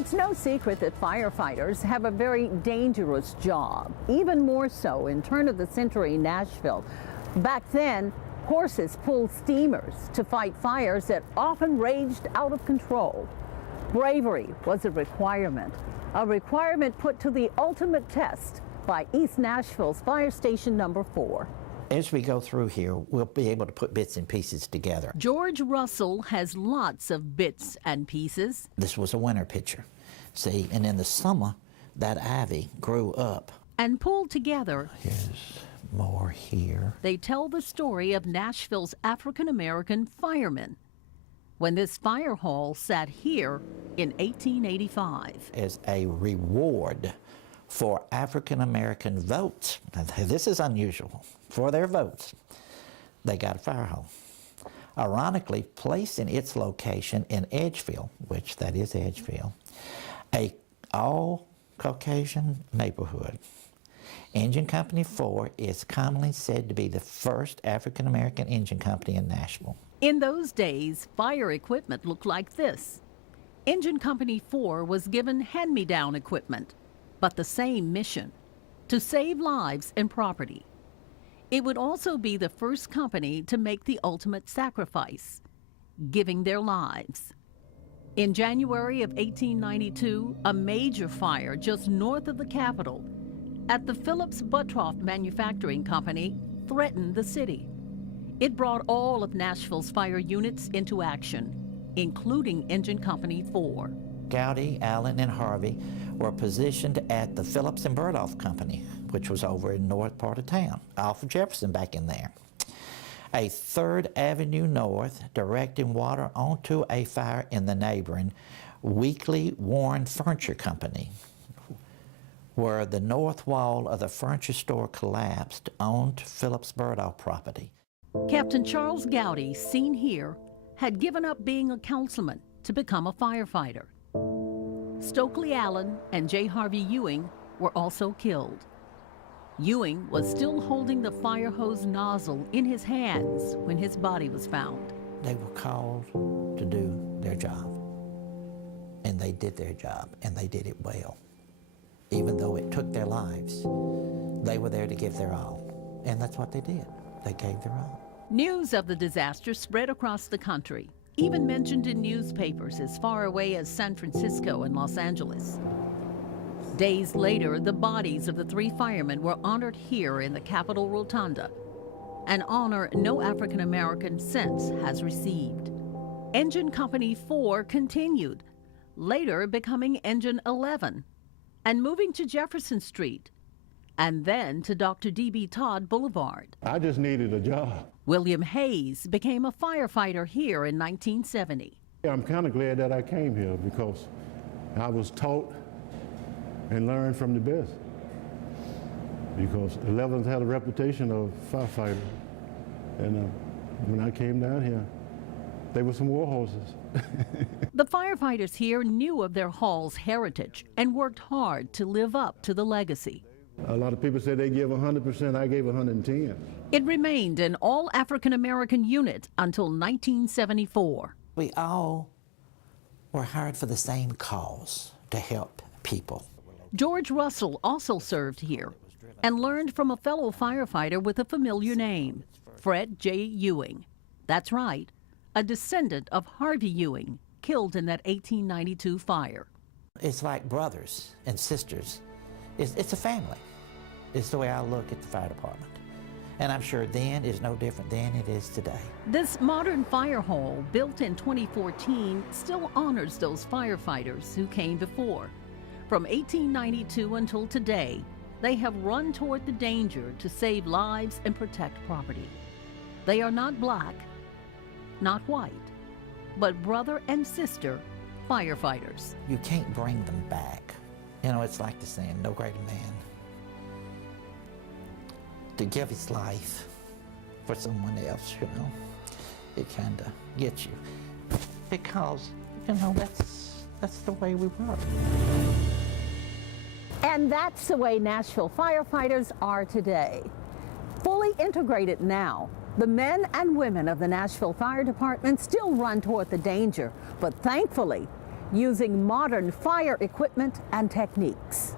It's no secret that firefighters have a very dangerous job, even more so in turn-of-the-century Nashville. Back then, horses pulled steamers to fight fires that often raged out of control. Bravery was a requirement put to the ultimate test by East Nashville's Fire Station number 4. As we go through here, we'll be able to put bits and pieces together. George Russell has lots of bits and pieces. This was a winter picture, see, and in the summer, that ivy grew up. And pulled together. Here's more here. They tell the story of Nashville's African-American firemen when this fire hall sat here in 1885. As a reward for African-American votes, now, this is unusual, for their votes, they got a fire hall. Ironically, placed in its location in Edgeville, which that is Edgeville, a all-Caucasian neighborhood. Engine Company 4 is commonly said to be the first African-American engine company in Nashville. In those days, fire equipment looked like this. Engine Company 4 was given hand-me-down equipment, but the same mission, to save lives and property. It would also be the first company to make the ultimate sacrifice, giving their lives. In January of 1892, a major fire just north of the Capitol at the Phillips Buttroff Manufacturing Company threatened the city. It brought all of Nashville's fire units into action, including Engine Company 4. Gowdy, Allen, and Harvey were positioned at the Phillips and Buttroff Company, which was over in the north part of town, off of Jefferson back in there. A 3rd Avenue North directing water onto a fire in the neighboring Weekly Warren Furniture Company, where the north wall of the furniture store collapsed onto Phillips Buttroff property. Captain Charles Gowdy, seen here, had given up being a councilman to become a firefighter. Stokely Allen and J. Harvey Ewing were also killed. Ewing was still holding the fire hose nozzle in his hands when his body was found. They were called to do their job, and they did their job, and they did it well. Even though it took their lives, they were there to give their all, and that's what they did. They gave their all. News of the disaster spread across the country, even mentioned in newspapers as far away as San Francisco and Los Angeles. Days later, the bodies of the 3 firemen were honored here in the Capitol Rotunda, an honor no African American since has received. Engine Company 4 continued, later becoming Engine 11, and moving to Jefferson Street, and then to Dr. D.B. Todd Boulevard. I just needed a job. William Hayes became a firefighter here in 1970. I'm kind of glad that I came here because I was taught and learned from the best. Because 11th had a reputation of firefighter. And when I came down here, they were some war horses. The firefighters here knew of their hall's heritage and worked hard to live up to the legacy. A lot of people say they give 100%, I gave 110. It remained an all African-American unit until 1974. We all were hired for the same cause, to help people. George Russell also served here and learned from a fellow firefighter with a familiar name, Fred J. Ewing. That's right, a descendant of Harvey Ewing, killed in that 1892 fire. It's like brothers and sisters. It's a family. It's the way I look at the fire department. And I'm sure then is no different than it is today. This modern fire hall, built in 2014, still honors those firefighters who came before. From 1892 until today, they have run toward the danger to save lives and protect property. They are not black, not white, but brother and sister firefighters. You can't bring them back. You know, it's like the saying, no greater man to give his life for someone else, you know. It kind of gets you. Because, you know, that's the way we work. And that's the way Nashville firefighters are today. Fully integrated now, the men and women of the Nashville Fire Department still run toward the danger, but thankfully, using modern fire equipment and techniques.